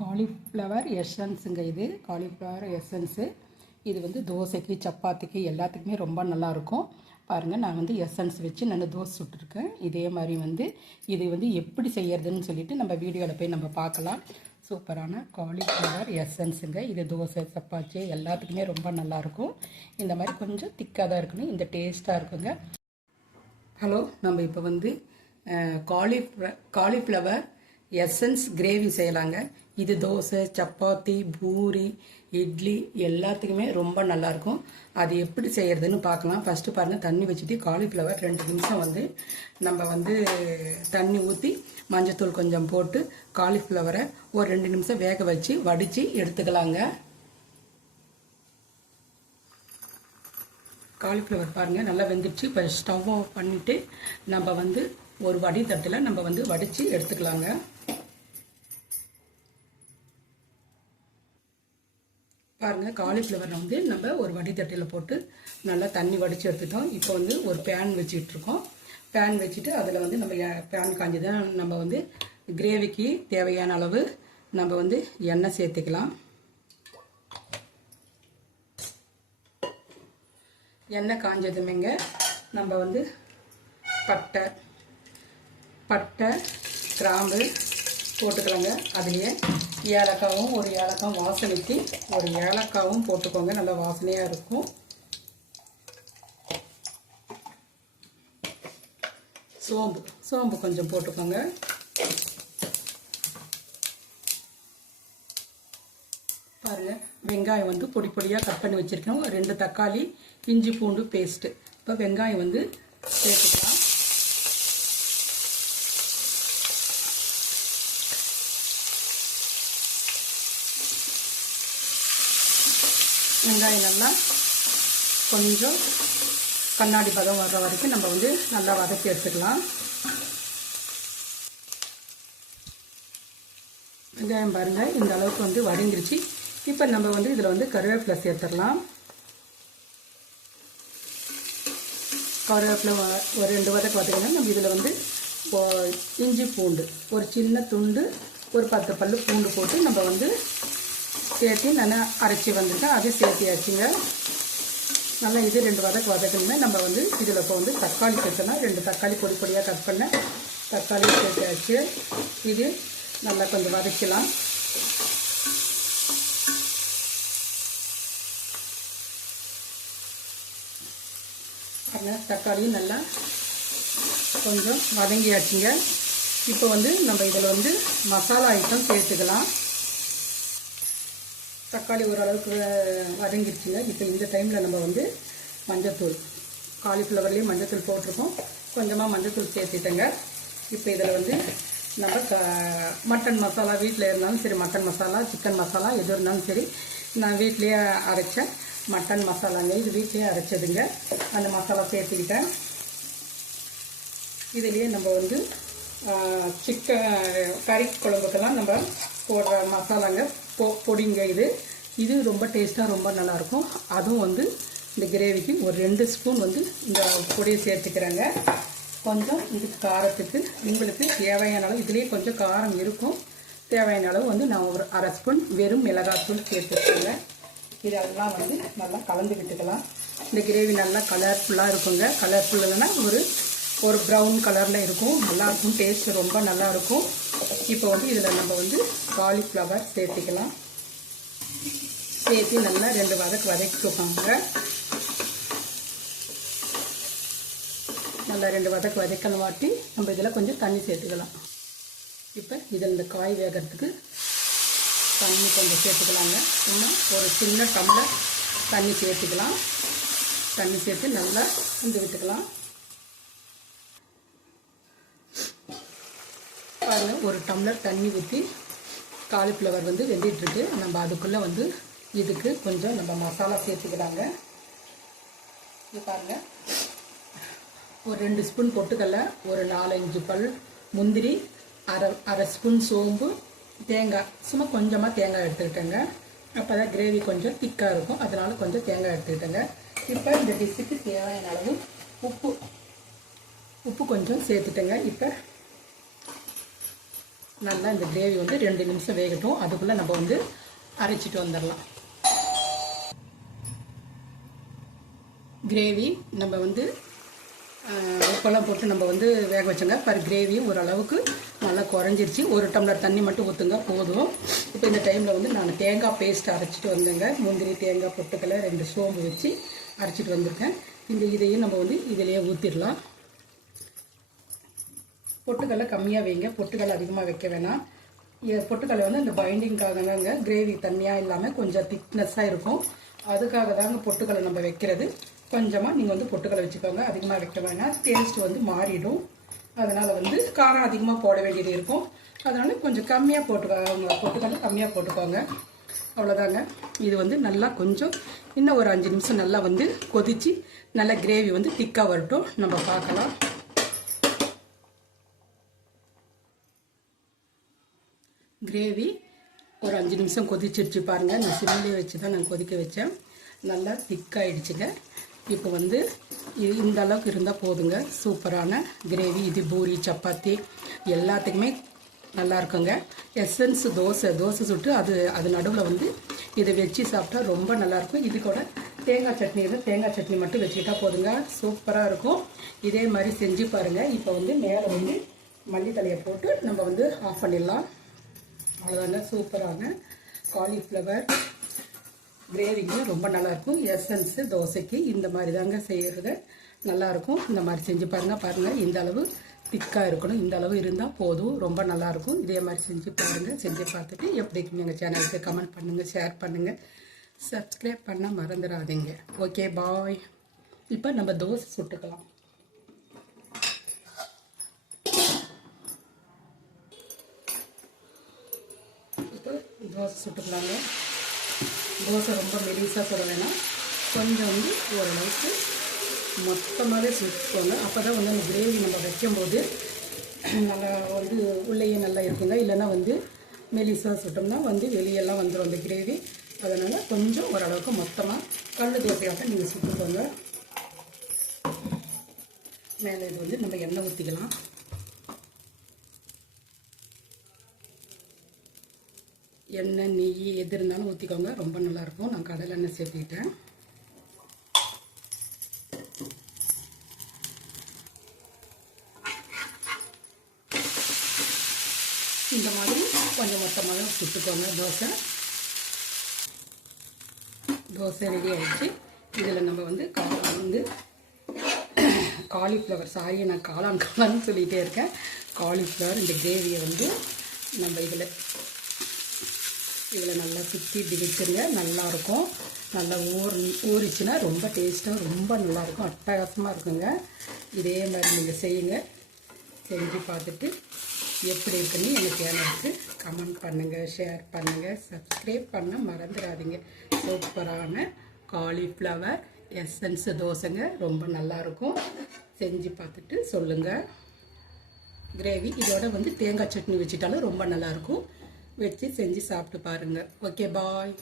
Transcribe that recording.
Cauliflower எசன்ஸுங்க இது. Cauliflower essence. இது வந்து தோசைக்கு சப்பாத்திக்கு எல்லாத்துக்குமே ரொம்ப நல்லாயிருக்கும். பாருங்கள் நான் வந்து எசன்ஸ் வச்சு நான் தோசை சுட்டுருக்கேன். இதே மாதிரி வந்து இது வந்து எப்படி செய்யறதுன்னு சொல்லிட்டு நம்ம வீடியோவில் போய் நம்ம பார்க்கலாம். சூப்பரான காலிஃப்ளவர் எசன்ஸுங்க. இது தோசை சப்பாத்தி எல்லாத்துக்குமே ரொம்ப நல்லாயிருக்கும். இந்த மாதிரி கொஞ்சம் திக்காக தான் இருக்கணும். இந்த டேஸ்ட்டாக இருக்குங்க. ஹலோ நம்ம இப்போ வந்து காலிஃப்ள காலிஃப்ளவர் எசன்ஸ் கிரேவி செய்யலாங்க. இது தோசை சப்பாத்தி பூரி இட்லி எல்லாத்துக்குமே ரொம்ப நல்லாயிருக்கும். அது எப்படி செய்கிறதுன்னு பார்க்கலாம். ஃபஸ்ட்டு பாருங்கள் தண்ணி வச்சுட்டு காலிஃப்ளவர் ரெண்டு நிமிஷம் வந்து நம்ம வந்து தண்ணி ஊற்றி மஞ்சத்தூள் கொஞ்சம் போட்டு காலிஃப்ளவரை ஒரு ரெண்டு நிமிஷம் வேக வச்சு வடித்து எடுத்துக்கலாங்க. காலிஃப்ளவர் பாருங்கள் நல்லா வெந்துடுச்சு. இப்போ ஸ்டவ் ஆஃப் பண்ணிவிட்டு நம்ம வந்து ஒரு வடி தட்டில் நம்ம வந்து வடித்து எடுத்துக்கலாங்க. பாருங்கள் காலிஃப்ளவரை வந்து நம்ம ஒரு வடித்தட்டியில் போட்டு நல்லா தண்ணி வடித்து எடுத்துட்டோம். இப்போ வந்து ஒரு பேன் வச்சுட்ருக்கோம் பேன் வச்சுட்டு அதில் வந்து நம்ம பேன் காஞ்சதான் நம்ம வந்து கிரேவிக்கு தேவையான அளவு நம்ம வந்து எண்ணெய் சேர்த்துக்கலாம். எண்ணெய் காஞ்சதுமேங்க நம்ம வந்து பட்டை பட்டை கிராம்பு போட்டுக்கலாங்க. அதுலேயே ஏலக்காவும் ஒரு ஏலக்காய் வாசனைக்கு ஒரு ஏலக்காவும் போட்டுக்கோங்க. நல்லா வாசனையாக இருக்கும். சோம்பு சோம்பு கொஞ்சம் போட்டுக்கோங்க. பாருங்கள் வெங்காயம் வந்து பொடி பொடியாக கட் பண்ணி வச்சுருக்கோம் ரெண்டு தக்காளி இஞ்சி பூண்டு பேஸ்ட்டு இப்போ வெங்காயம் வந்து சேர்த்துக்கலாம். வெங்காயம் நல்லா கொஞ்சம் கண்ணாடி பதம் வர்ற வரைக்கும் நம்ம வந்து நல்லா வதக்கி எடுத்துக்கலாம். வெங்காயம் பாருங்கள் இந்த அளவுக்கு வந்து வதங்கிருச்சு. இப்போ நம்ம வந்து இதில் வந்து கருவேப்பிலை சேர்த்துடலாம். கருவேப்பிலை ஒரு ரெண்டு வதக்கு பார்த்தீங்கன்னா நம்ம இதில் வந்து இஞ்சி பூண்டு ஒரு சின்ன துண்டு ஒரு பத்து பல்லு பூண்டு போட்டு நம்ம வந்து சேர்த்து நல்லா அரைச்சி வந்திருக்கேன் அது சேர்த்தியாச்சுங்க நல்லா இது ரெண்டு வதக்கு வதக்கணுமே நம்ம வந்து இதில் இப்போ வந்து தக்காளி சேர்த்தோம்னா ரெண்டு தக்காளி பொடி பொடியாக கட் பண்ண தக்காளி சேர்த்தாச்சு இது நல்லா கொஞ்சம் வதக்கலாம். தக்காளியும் நல்லா கொஞ்சம் வதங்கியாச்சுங்க. இப்போ வந்து நம்ம இதில் வந்து மசாலா ஐட்டம் சேர்த்துக்கலாம். தக்காளி ஓரளவுக்கு வதங்கிடுச்சுங்க இப்போ இந்த டைமில் நம்ம வந்து மஞ்சத்தூள் காலிஃப்ளவர்லேயும் மஞ்சத்தூள் போட்டிருக்கோம். கொஞ்சமாக மஞ்சத்தூள் சேர்த்துட்டேங்க. இப்போ இதில் வந்து நம்ம க மட்டன் மசாலா வீட்டில் இருந்தாலும் சரி மட்டன் மசாலா சிக்கன் மசாலா எது இருந்தாலும் சரி நான் வீட்லேயே அரைச்சேன். மட்டன் மசாலாங்க இது வீட்லேயே அரைச்சதுங்க. அந்த மசாலா சேர்த்துக்கிட்டேன். இதுலேயே நம்ம வந்து சிக்கன் கறி குழம்புக்கெல்லாம் நம்ம போடுற மசாலாங்க. பொ பொடிங்க இது. இது ரொம்ப டேஸ்ட்டாக ரொம்ப நல்லாயிருக்கும் அதுவும் வந்து இந்த கிரேவிக்கு ஒரு ரெண்டு ஸ்பூன் வந்து இந்த பொடியை சேர்த்துக்கிறேங்க. கொஞ்சம் இதுக்கு காரத்துக்கு உங்களுக்கு தேவையான அளவு இதுலேயே கொஞ்சம் காரம் இருக்கும். தேவையான அளவு வந்து நான் ஒரு அரை ஸ்பூன் வெறும் மிளகாத்தூள் சேர்த்துருக்கேங்க இதெல்லாம் வந்து நல்லா கலந்து விட்டுக்கலாம். இந்த கிரேவி நல்லா கலர்ஃபுல்லாக இருக்குங்க. கலர்ஃபுல் ஒரு ஒரு ப்ரௌன் கலரில் இருக்கும். நல்லாயிருக்கும் டேஸ்ட் ரொம்ப நல்லாயிருக்கும் இப்போ வந்து இதில் நம்ம வந்து காலிஃப்ளவர் சேர்த்துக்கலாம். சேர்த்து நல்லா ரெண்டு வதக்கு வதக்கிக்கோங்க. நல்லா ரெண்டு வதக்கு வதக்கணும் வாட்டி நம்ம இதில் கொஞ்சம் தண்ணி சேர்த்துக்கலாம். இப்போ இதில் இந்த காய் வேகிறதுக்கு தண்ணி கொஞ்சம் சேர்த்துக்கலாங்க. இன்னும் ஒரு சின்ன டம்ளர் தண்ணி சேர்த்துக்கலாம். தண்ணி சேர்த்து நல்லா வந்து விட்டுக்கலாம். பாருங்கள் ஒரு டம்ளர் தண்ணி ஊற்றி காலிஃப்ளவர் வந்து வெந்திட்டுருக்கு. நம்ம அதுக்குள்ளே வந்து இதுக்கு கொஞ்சம் நம்ம மசாலா சேர்த்துக்கிறாங்க இது பாருங்கள் ஒரு ரெண்டு ஸ்பூன் பொட்டுக்கடலை ஒரு நாலஞ்சு பல் முந்திரி அரை அரை ஸ்பூன் சோம்பு தேங்காய். சும்மா கொஞ்சமாக தேங்காய் எடுத்துக்கிட்டேங்க. அப்போ தான் கிரேவி கொஞ்சம் திக்காக இருக்கும். அதனால் கொஞ்சம் தேங்காய் எடுத்துக்கிட்டேங்க. இப்போ இந்த டிஷ்ஷுக்கு தேவையான அளவு உப்பு. உப்பு கொஞ்சம் சேர்த்துட்டேங்க. இப்போ நல்லா இந்த கிரேவி வந்து ரெண்டு நிமிஷம் வேகட்டும். அதுக்குள்ளே நம்ம வந்து அரைச்சிட்டு வந்துடலாம். கிரேவி நம்ம வந்து உப்பெல்லாம் போட்டு நம்ம வந்து வேக வச்சோங்க. பர் கிரேவியும் ஓரளவுக்கு நல்லா குறைஞ்சிருச்சு. ஒரு டம்ளர் தண்ணி மட்டும் ஊற்றுங்க போதும். இப்போ இந்த டைமில் வந்து நான் தேங்காய் பேஸ்ட் அரைச்சிட்டு வந்தேங்க. முந்திரி தேங்காய் பொட்டுக்கலை ரெண்டு சோம்பு வச்சு அரைச்சிட்டு வந்திருக்கேன். இந்த இதையும் நம்ம வந்து இதிலேயே ஊற்றிடலாம் பொட்டுக்கடலை கம்மியாக வைங்க. பொட்டுக்கடலை அதிகமாக வைக்க வேணாம். பொட்டுக்கடலை வந்து இந்த பைண்டிங்காகங்க கிரேவி தண்ணியாக இல்லாமல் கொஞ்சம் திக்னஸ்ஸாக இருக்கும். அதுக்காக தாங்க பொட்டுக்கடலை நம்ம வைக்கிறது. கொஞ்சமாக நீங்கள் வந்து பொட்டுக்கடலை வச்சுக்கோங்க. அதிகமாக வைக்க வேணாம். டேஸ்ட் வந்து மாறிடும். அதனால் வந்து காரம் அதிகமாக போட வேண்டியது இருக்கும். அதனால் கொஞ்சம் கம்மியாக போட்டுக்கோங்க பொட்டுக்கடலை கம்மியாக போட்டுக்கோங்க. அவ்வளோதாங்க இது வந்து நல்லா கொஞ்சம் இன்னும் ஒரு அஞ்சு நிமிஷம் நல்லா வந்து கொதித்து நல்லா கிரேவி வந்து திக்காக வரட்டும். நம்ம பார்க்கலாம். கிரேவி ஒரு அஞ்சு நிமிஷம் கொதிச்சிருச்சு பாருங்கள் நான் சிம்மிலே வச்சு தான் நான் கொதிக்க வச்சேன். நல்லா திக்காயிடுச்சுங்க இப்போ வந்து இந்த அளவுக்கு இருந்தால் போதுங்க. சூப்பரான கிரேவி இது பூரி சப்பாத்தி எல்லாத்துக்குமே நல்லா இருக்குங்க. எசன்ஸ் தோசை தோசை சுட்டு அது அது நடுவில் வந்து இதை வச்சு சாப்பிட்டா ரொம்ப நல்லாயிருக்கும் இது கூட தேங்காய் சட்னி இருந்தால் தேங்காய் சட்னி மட்டும் வச்சுக்கிட்டா போதுங்க. சூப்பராக இருக்கும். இதே மாதிரி செஞ்சு பாருங்கள் இப்போ வந்து மேலே வந்து மல்லித்தலையை போட்டு நம்ம வந்து ஆஃப் பண்ணிடலாம். அவ்வளோதான சூப்பரான காலிஃப்ளவர் கிரேவிங்க ரொம்ப நல்லாயிருக்கும். எசன்ஸு தோசைக்கு இந்த மாதிரி தாங்க செய்கிறது நல்லாயிருக்கும். இந்த மாதிரி செஞ்சு பாருங்கள் பாருங்கள் இந்த அளவு திக்காக இருக்கணும். இந்த அளவு இருந்தால் போதும். ரொம்ப நல்லாயிருக்கும். இதே மாதிரி செஞ்சு பாருங்கள் செஞ்சு பார்த்துட்டு எப்படி எங்கள் சேனலுக்கு கமெண்ட் பண்ணுங்கள் ஷேர் பண்ணுங்கள் சப்ஸ்கிரைப் பண்ண மறந்துடாதீங்க. ஓகே பாய் இப்போ நம்ம தோசை சுட்டுக்கலாம் இப்போ தோசை சுட்டுக்கலாங்க. தோசை ரொம்ப மெலிசாக சொல்ல வேணாம். கொஞ்சம் வந்து ஓரளவுக்கு மொத்தமாகவே சுட்டுக்கோங்க. அப்போ தான் வந்து அந்த கிரேவி நம்ம வைக்கும்போது நல்லா வந்து உள்ளேயே நல்லா இருக்குங்க. இல்லைன்னா வந்து மெலிசாக சுட்டோம்னா வந்து வெளியெல்லாம் வந்துடும் அந்த கிரேவி. அதனால் கொஞ்சம் ஓரளவுக்கு மொத்தமாக கல் தோசையாட்டம் நீங்கள் சுட்டுக்கோங்க. மேலே இது வந்து நம்ம எண்ணெய் ஊற்றிக்கலாம் எண்ணெய் நெய் எது இருந்தாலும் ஊற்றிக்கோங்க ரொம்ப நல்லாயிருக்கும். நான் கடலை எண்ணெய் சேர்த்துக்கிட்டேன். இந்த மாதிரி கொஞ்சம் மொத்தமாக சுட்டுக்கோங்க தோசை. தோசை ரெடி ஆகிடுச்சு இதில் நம்ம வந்து காளான் வந்து காலிஃப்ளவர். சாரி நான் காளான் காளான்னு சொல்லிகிட்டே இருக்கேன். காலிஃப்ளவர் இந்த கிரேவியை வந்து நம்ம இதில் இதில் நல்லா சுற்றி இப்படி வச்சுருங்க நல்லாயிருக்கும். நல்லா ஊர் ஊறிச்சுன்னா ரொம்ப டேஸ்ட்டாக ரொம்ப நல்லாயிருக்கும். அட்டகாசமாக இருக்குங்க. இதே மாதிரி நீங்கள் செய்யுங்க. செஞ்சு பார்த்துட்டு எப்படி இருக்குன்னு எனக்கு எனக்கு கமெண்ட் பண்ணுங்கள் ஷேர் பண்ணுங்கள் சப்ஸ்கிரைப் பண்ண மறந்துடாதீங்க. சூப்பரான காலிஃப்ளவர் எசன்ஸ் தோசைங்க. ரொம்ப நல்லாயிருக்கும். செஞ்சு பார்த்துட்டு சொல்லுங்கள் கிரேவி இதோட வந்து தேங்காய் சட்னி வச்சுட்டாலும் ரொம்ப நல்லாயிருக்கும். வச்சு செஞ்சு சாப்பிட்டு பாருங்கள் ஓகே பாய்